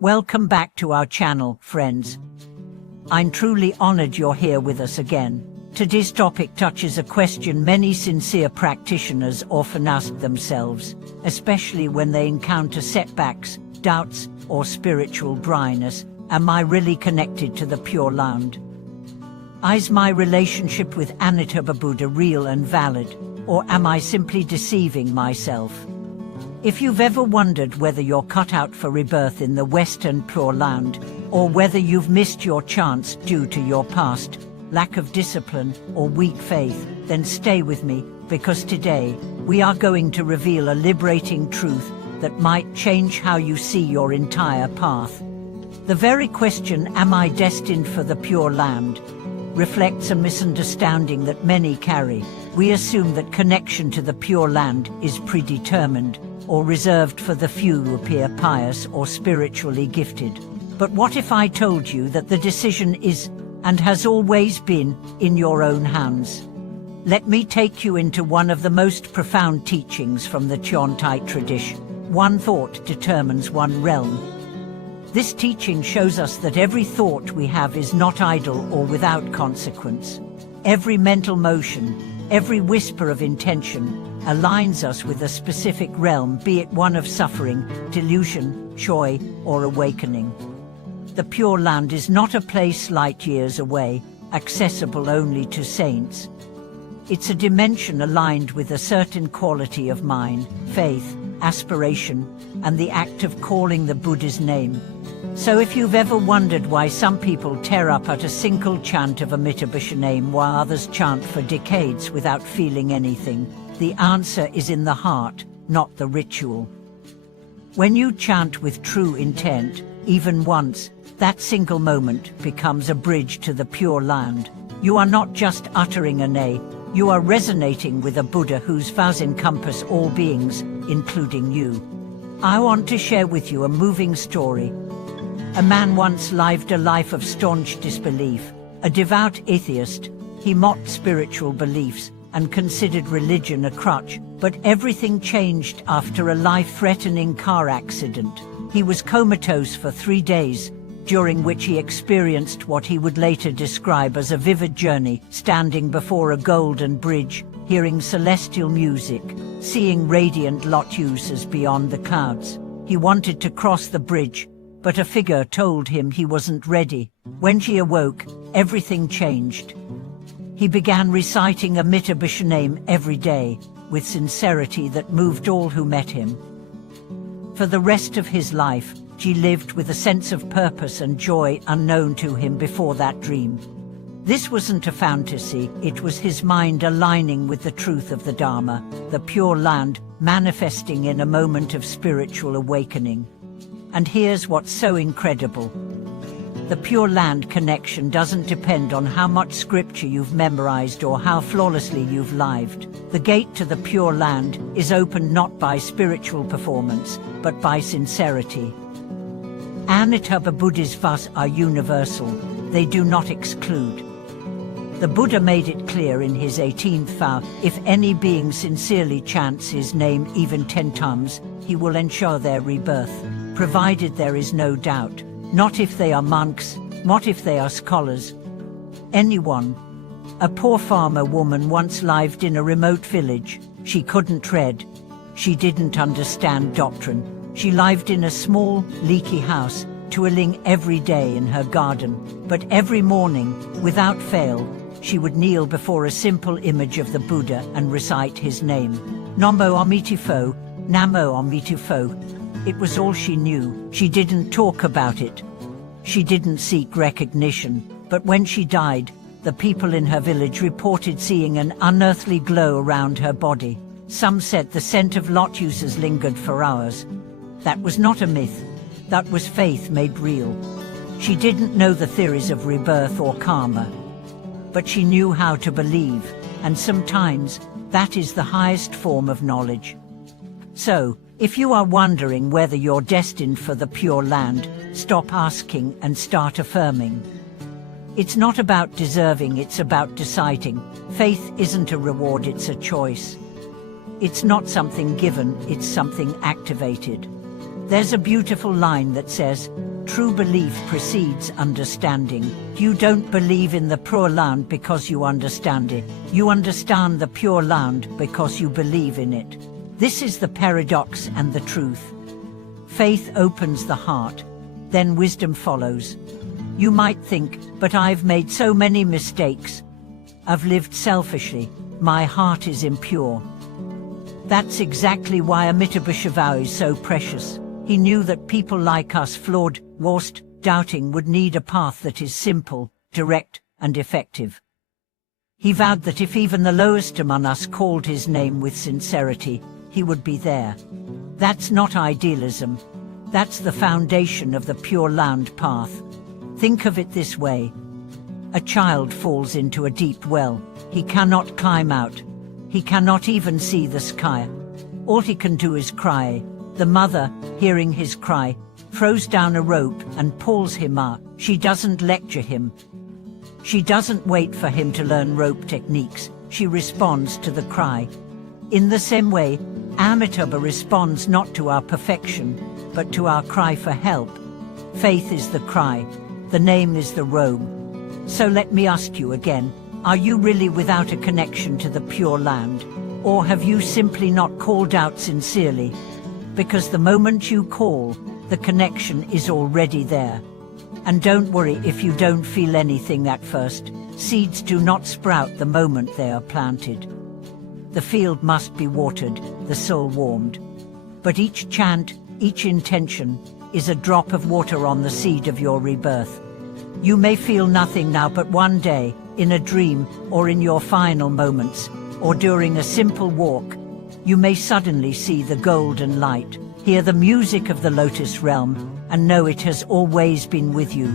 Welcome back to our channel, friends. I'm truly honored you're here with us again. Today's topic touches a question many sincere practitioners often ask themselves, especially when they encounter setbacks, doubts, or spiritual dryness. Am I really connected to the Pure Land? Is my relationship with Amitabha Buddha real and valid, or am I simply deceiving myself? If you've ever wondered whether you're cut out for rebirth in the Western Pure Land, or whether you've missed your chance due to your past, lack of discipline, or weak faith, then stay with me, because today, we are going to reveal a liberating truth that might change how you see your entire path. The very question, am I destined for the Pure Land, reflects a misunderstanding that many carry. We assume that connection to the Pure Land is predetermined, or reserved for the few who appear pious or spiritually gifted. But what if I told you that the decision is, and has always been, in your own hands? Let me take you into one of the most profound teachings from the Tiantai tradition. One thought determines one realm. This teaching shows us that every thought we have is not idle or without consequence. Every mental motion, every whisper of intention, aligns us with a specific realm, be it one of suffering, delusion, joy, or awakening. The Pure Land is not a place light years away, accessible only to saints. It's a dimension aligned with a certain quality of mind, faith, aspiration, and the act of calling the Buddha's name. So if you've ever wondered why some people tear up at a single chant of Amitabha's name while others chant for decades without feeling anything, the answer is in the heart, not the ritual. When you chant with true intent, even once, that single moment becomes a bridge to the Pure Land. You are not just uttering a nay, you are resonating with a Buddha whose vows encompass all beings, including you. I want to share with you a moving story. A man once lived a life of staunch disbelief. A devout atheist, he mocked spiritual beliefs and considered religion a crutch, but everything changed after a life-threatening car accident. He was comatose for 3 days, during which he experienced what he would later describe as a vivid journey, standing before a golden bridge, hearing celestial music, seeing radiant lotuses beyond the clouds. He wanted to cross the bridge, but a figure told him he wasn't ready. When he awoke, everything changed. He began reciting Amitabha's name every day, with sincerity that moved all who met him. For the rest of his life, he lived with a sense of purpose and joy unknown to him before that dream. This wasn't a fantasy, it was his mind aligning with the truth of the Dharma, the Pure Land, manifesting in a moment of spiritual awakening. And here's what's so incredible. The Pure Land connection doesn't depend on how much scripture you've memorized or how flawlessly you've lived. The gate to the Pure Land is opened not by spiritual performance, but by sincerity. Amitabha Buddha's vows are universal, they do not exclude. The Buddha made it clear in his 18th vow, if any being sincerely chants his name even 10 times, he will ensure their rebirth, provided there is no doubt. Not if they are monks, not if they are scholars. Anyone. A poor farmer woman once lived in a remote village. She couldn't read. She didn't understand doctrine. She lived in a small, leaky house, toiling every day in her garden. But every morning, without fail, she would kneel before a simple image of the Buddha and recite his name. Namo Amitabha, Namo Amitabha. It was all she knew. She didn't talk about it. She didn't seek recognition. But when she died, the people in her village reported seeing an unearthly glow around her body. Some said the scent of lotuses lingered for hours. That was not a myth. That was faith made real. She didn't know the theories of rebirth or karma, but she knew how to believe, and sometimes that is the highest form of knowledge. So, if you are wondering whether you're destined for the Pure Land, stop asking and start affirming. It's not about deserving, it's about deciding. Faith isn't a reward, it's a choice. It's not something given, it's something activated. There's a beautiful line that says, true belief precedes understanding. You don't believe in the Pure Land because you understand it. You understand the Pure Land because you believe in it. This is the paradox and the truth. Faith opens the heart, then wisdom follows. You might think, but I've made so many mistakes. I've lived selfishly. My heart is impure. That's exactly why Amitabha is so precious. He knew that people like us, flawed, lost, doubting, would need a path that is simple, direct, and effective. He vowed that if even the lowest among us called his name with sincerity, he would be there. That's not idealism. That's the foundation of the Pure Land path. Think of it this way. A child falls into a deep well. He cannot climb out. He cannot even see the sky. All he can do is cry. The mother, hearing his cry, throws down a rope and pulls him up. She doesn't lecture him. She doesn't wait for him to learn rope techniques. She responds to the cry. In the same way, Amitabha responds not to our perfection, but to our cry for help. Faith is the cry. The name is the robe. So let me ask you again, are you really without a connection to the Pure Land? Or have you simply not called out sincerely? Because the moment you call, the connection is already there. And don't worry if you don't feel anything at first. Seeds do not sprout the moment they are planted. The field must be watered, the soul warmed. But each chant, each intention, is a drop of water on the seed of your rebirth. You may feel nothing now, but one day, in a dream, or in your final moments, or during a simple walk, you may suddenly see the golden light, hear the music of the lotus realm, and know it has always been with you.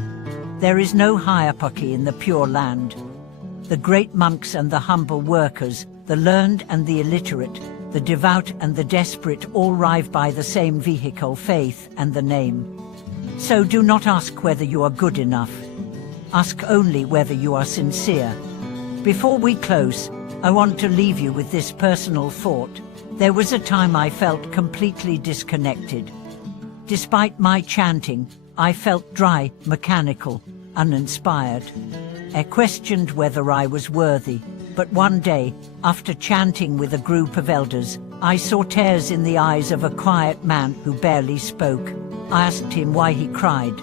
There is no hierarchy in the Pure Land. The great monks and the humble workers, the learned and the illiterate, the devout and the desperate all arrive by the same vehicle, faith and the name. So do not ask whether you are good enough. Ask only whether you are sincere. Before we close, I want to leave you with this personal thought. There was a time I felt completely disconnected. Despite my chanting, I felt dry, mechanical, uninspired. I questioned whether I was worthy. But one day, after chanting with a group of elders, I saw tears in the eyes of a quiet man who barely spoke. I asked him why he cried.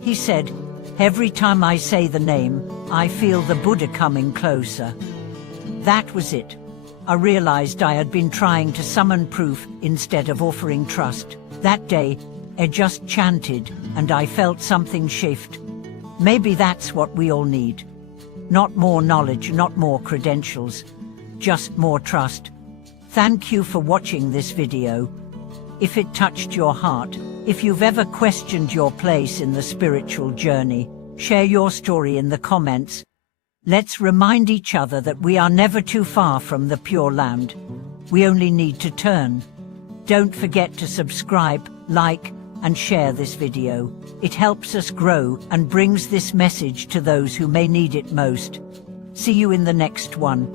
He said, "Every time I say the name, I feel the Buddha coming closer." That was it. I realized I had been trying to summon proof instead of offering trust. That day, I just chanted, and I felt something shift. Maybe that's what we all need. Not more knowledge, not more credentials, just more trust. Thank you for watching this video. If it touched your heart, if you've ever questioned your place in the spiritual journey, share your story in the comments. Let's remind each other that we are never too far from the Pure Land. We only need to turn. Don't forget to subscribe, like, and share this video. It helps us grow and brings this message to those who may need it most. See you in the next one.